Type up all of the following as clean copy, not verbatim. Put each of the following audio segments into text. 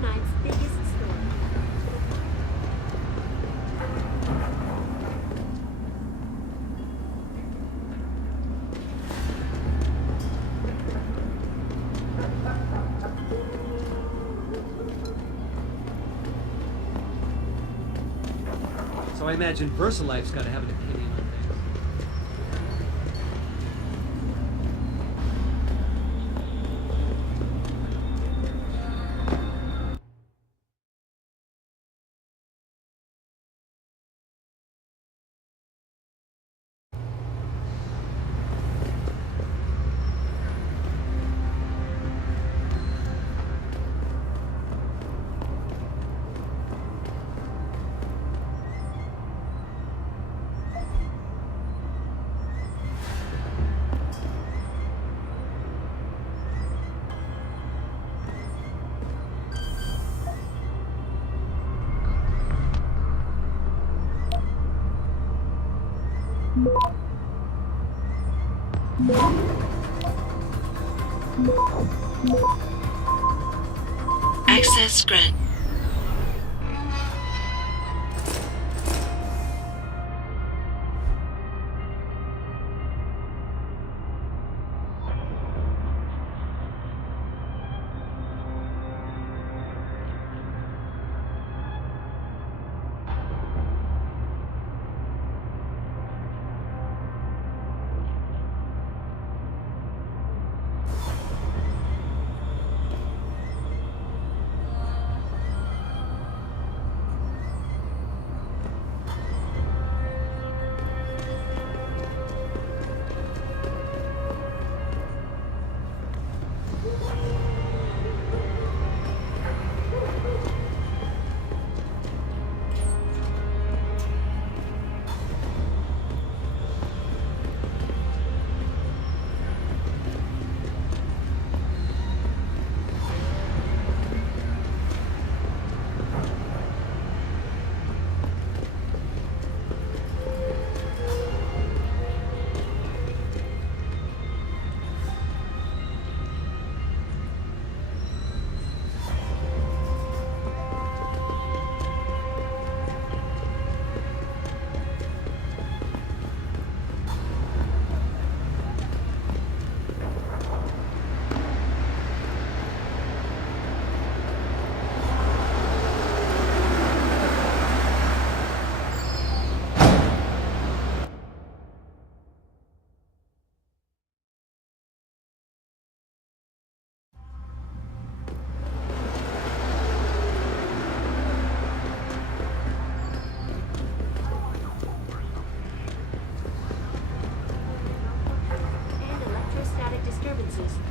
tonight's biggest story. So I imagine VersaLife's got to have an opinion on things. Access granted.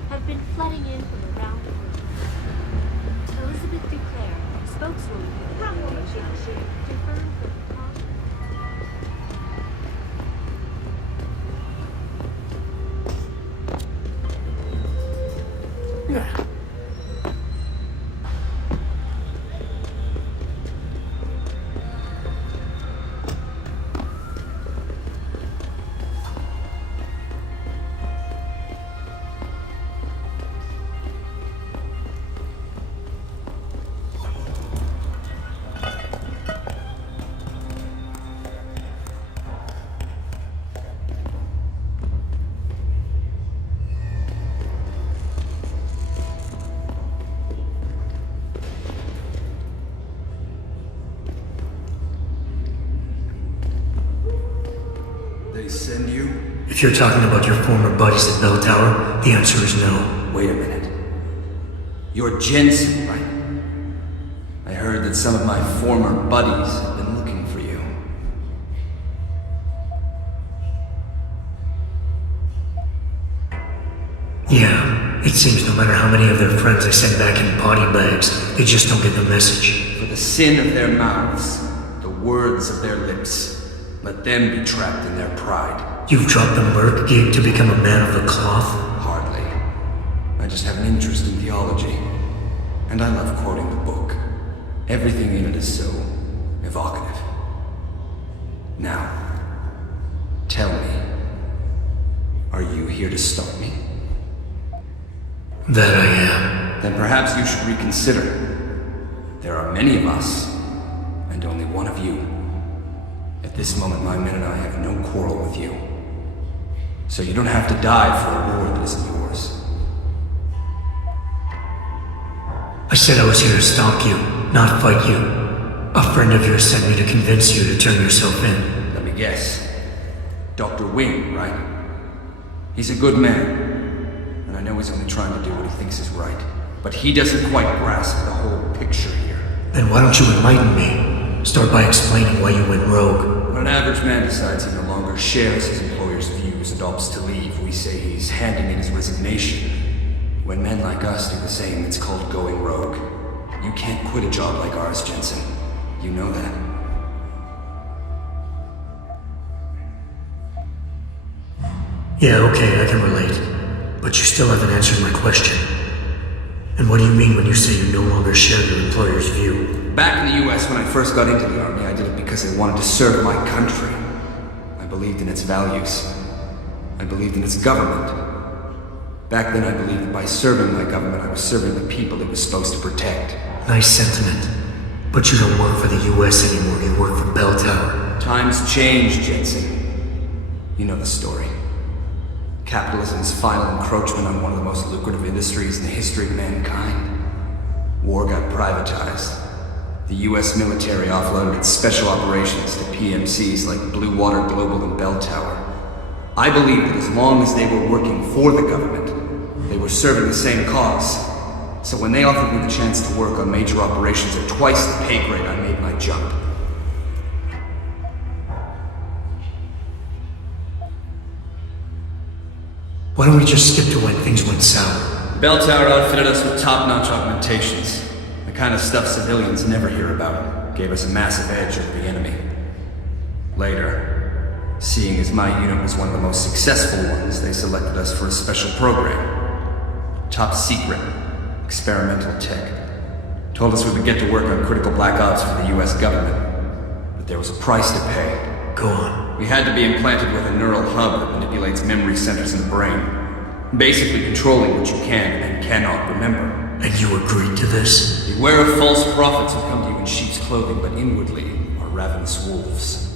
Have been flooding in from around the world. Elizabeth Duclair, spokeswoman for the Foundation, confirmed that the cause. They send you? If you're talking about your former buddies at Bell Tower, the answer is no. Wait a minute. You're Jensen, right? I heard that some of my former buddies have been looking for you. Yeah, it seems no matter how many of their friends I send back in body bags, they just don't get the message. For the sin of their mouths, the words of their lips, let them be trapped in their pride. You've dropped the merc gig to become a man of the cloth? Hardly. I just have an interest in theology. And I love quoting the book. Everything in it is so evocative. Now, tell me, are you here to stop me? That I am. Then perhaps you should reconsider. There are many of us, and only one of you. At this moment, my men and I have no quarrel with you. So you don't have to die for a war that isn't yours. I said I was here to stop you, not fight you. A friend of yours sent me to convince you to turn yourself in. Let me guess. Dr. Wing, right? He's a good man, and I know he's only trying to do what he thinks is right. But he doesn't quite grasp the whole picture here. Then why don't you enlighten me? Start by explaining why you went rogue. When an average man decides he no longer shares his employer's views and opts to leave, we say he's handing in his resignation. When men like us do the same, it's called going rogue. You can't quit a job like ours, Jensen. You know that. Yeah, okay, I can relate. But you still haven't answered my question. And what do you mean when you say you no longer share your employer's view? Back in the US, when I first got into the Army, I did it because I wanted to serve my country. I believed in its values. I believed in its government. Back then I believed that by serving my government, I was serving the people it was supposed to protect. Nice sentiment. But you don't work for the US anymore, you work for Bell Tower. Times change, Jensen. You know the story. Capitalism's final encroachment on one of the most lucrative industries in the history of mankind. War got privatized. The US military offloaded its special operations to PMCs like Blue Water Global and Bell Tower. I believed that as long as they were working for the government, they were serving the same cause. So when they offered me the chance to work on major operations at twice the pay grade, I made my jump. Why don't we just skip to when things went sour? Bell Tower outfitted us with top-notch augmentations. The kind of stuff civilians never hear about. Gave us a massive edge over the enemy. Later, seeing as my unit was one of the most successful ones, they selected us for a special program. Top secret. Experimental tech. Told us we would get to work on critical black ops for the US government. But there was a price to pay. Go on. We had to be implanted with a neural hub that manipulates memory centers in the brain. Basically controlling what you can and cannot remember. And you agreed to this? Beware of false prophets who come to you in sheep's clothing, but inwardly are ravenous wolves.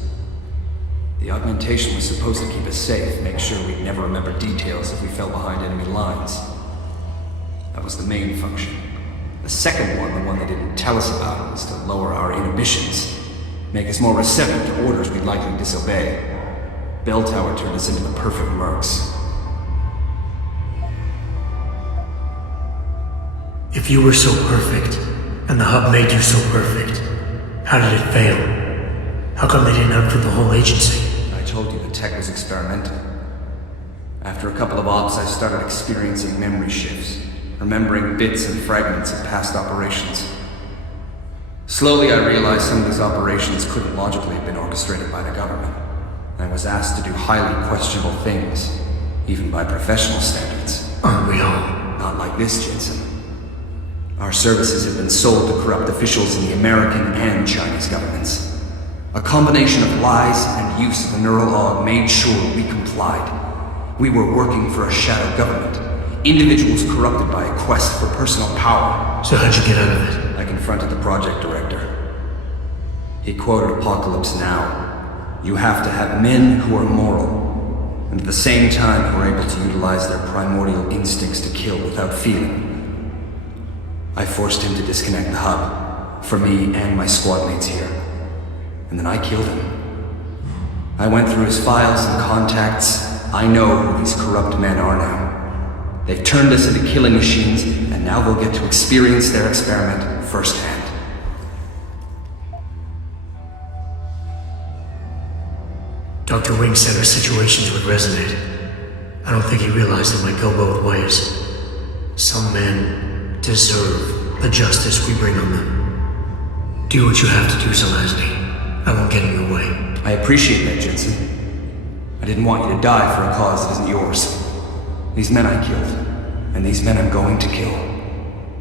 The augmentation was supposed to keep us safe, make sure we'd never remember details if we fell behind enemy lines. That was the main function. The second one, the one they didn't tell us about, was to lower our inhibitions. Make us more receptive to orders we'd likely disobey. Bell Tower turned us into the perfect mercs. If you were so perfect, and the hub made you so perfect, how did it fail? How come they didn't outfit the whole agency? I told you the tech was experimental. After a couple of ops, I started experiencing memory shifts, remembering bits and fragments of past operations. Slowly I realized some of these operations couldn't logically have been orchestrated by the government. I was asked to do highly questionable things, even by professional standards. Aren't we all? Not like this, Jensen. Our services have been sold to corrupt officials in the American and Chinese governments. A combination of lies and use of the neural aug made sure we complied. We were working for a shadow government. Individuals corrupted by a quest for personal power. So how'd you get out of it? I confronted the project director. He quoted Apocalypse Now. You have to have men who are moral, and at the same time who are able to utilize their primordial instincts to kill without feeling. I forced him to disconnect the hub, for me and my squad mates here. And then I killed him. I went through his files and contacts. I know who these corrupt men are now. They've turned us into killing machines, and now they'll get to experience their experiment firsthand. Dr. Wing said our situations would resonate. I don't think he realized it might go both ways. Some men deserve the justice we bring on them. Do what you have to do, Zelazny. I won't get in your way. I appreciate that, Jensen. I didn't want you to die for a cause that isn't yours. These men I killed, and these men I'm going to kill.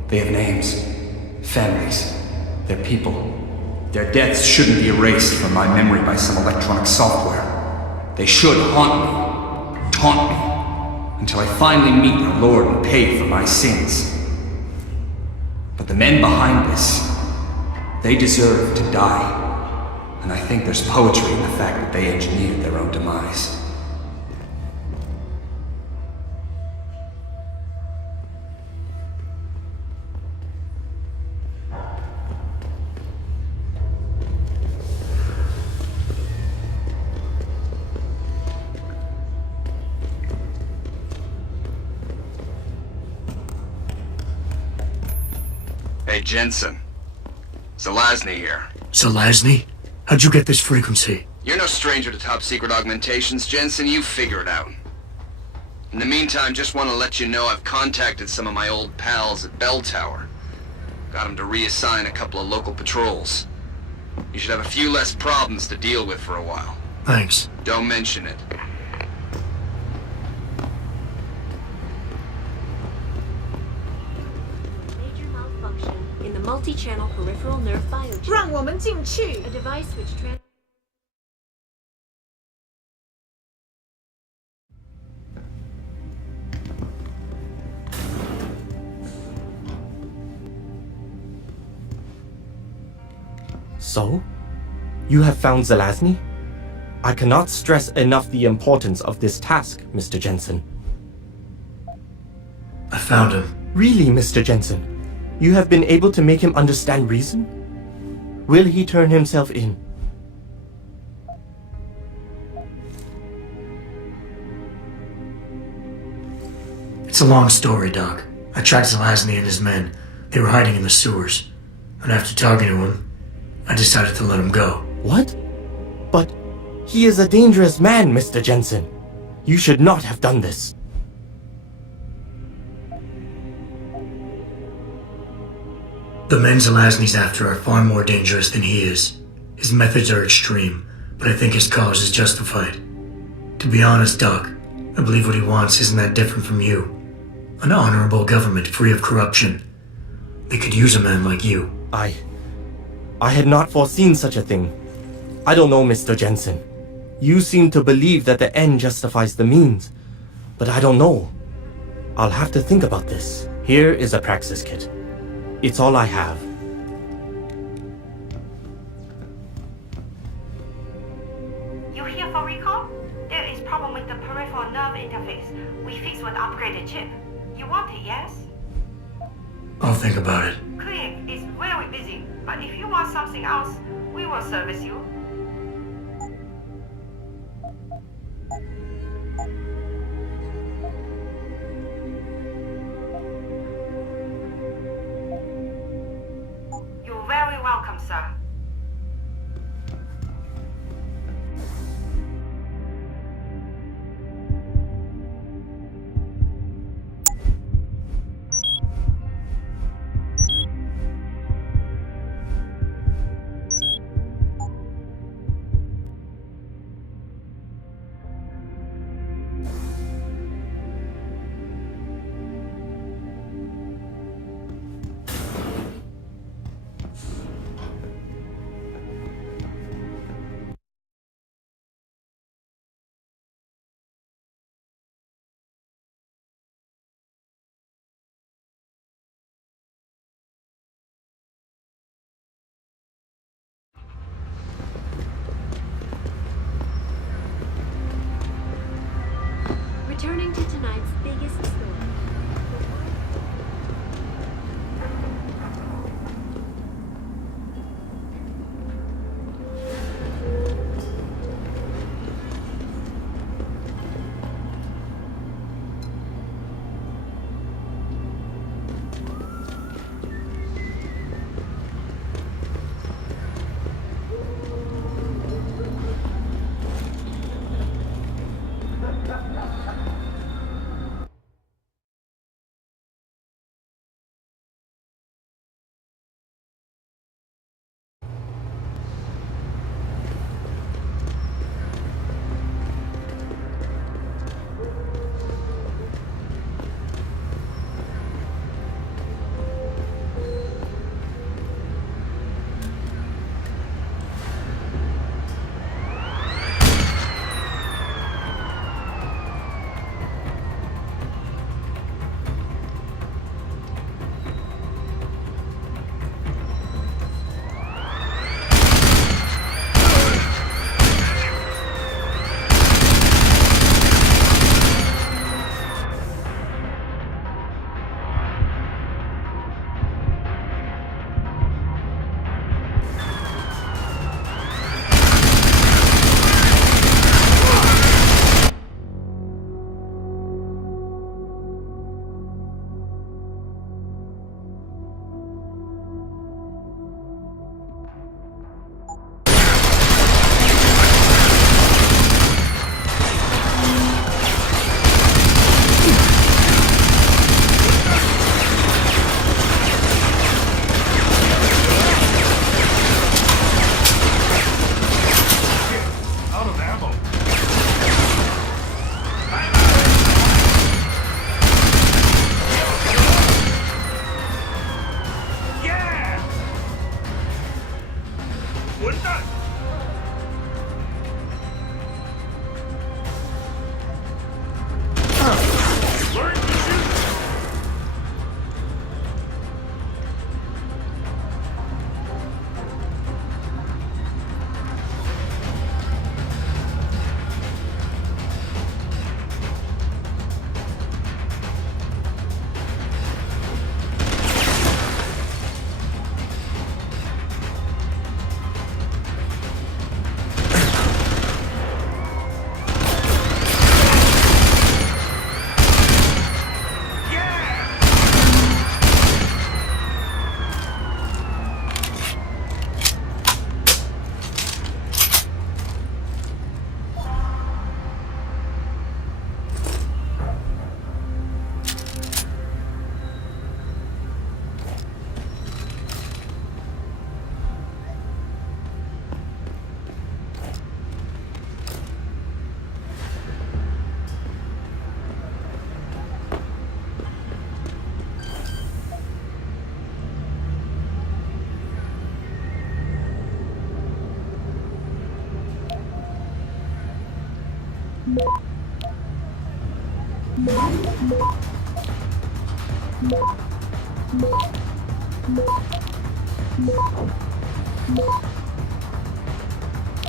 They have names, families, they're people. Their deaths shouldn't be erased from my memory by some electronic software. They should haunt me, taunt me, until I finally meet the Lord and pay for my sins. But the men behind this, They deserve to die. And I think there's poetry in the fact that they engineered their own demise. Hey, Jensen. Zelazny here. Zelazny? How'd you get this frequency? You're no stranger to top-secret augmentations, Jensen. You figure it out. In the meantime, just want to let you know I've contacted some of my old pals at Bell Tower. Got them to reassign a couple of local patrols. You should have a few less problems to deal with for a while. Thanks. Don't mention it. Major malfunction in the multi-channel peripheral nerve biochip. 让我们进去。 A device which trans... So? You have found Zelazny? I cannot stress enough the importance of this task, Mr. Jensen. I found him. Really, Mr. Jensen? You have been able to make him understand reason? Will he turn himself in? It's a long story, Doc. I tracked Zelazny and his men. They were hiding in the sewers. And after talking to him, I decided to let him go. What? But he is a dangerous man, Mr. Jensen. You should not have done this. The men Zelazny's after are far more dangerous than he is. His methods are extreme, but I think his cause is justified. To be honest, Doc, I believe what he wants isn't that different from you. An honorable government free of corruption. They could use a man like you. I had not foreseen such a thing. I don't know, Mr. Jensen. You seem to believe that the end justifies the means, but I don't know. I'll have to think about this. Here is a praxis kit. It's all I have. You here for recall? There is problem with the peripheral nerve interface. We fixed with upgraded chip. You want it, yes? I'll think about it. Clinic is very busy, but if you want something else, we will service you. You're very welcome, sir.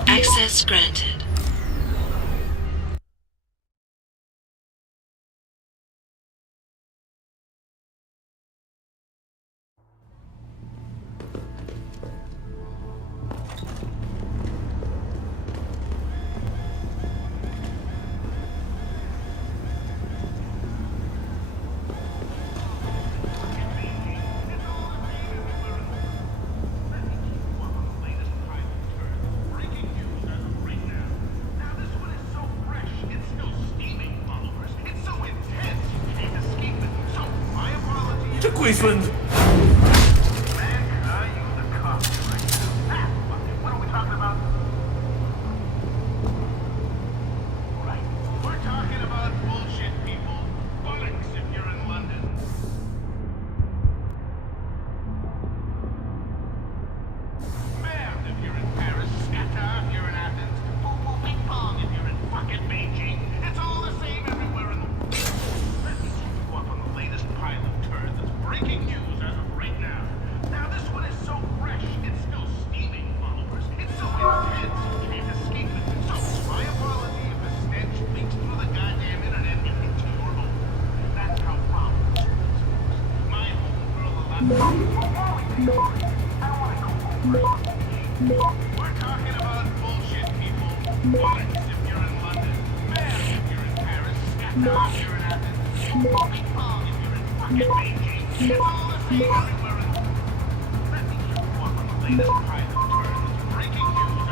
Access granted.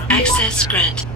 Access granted.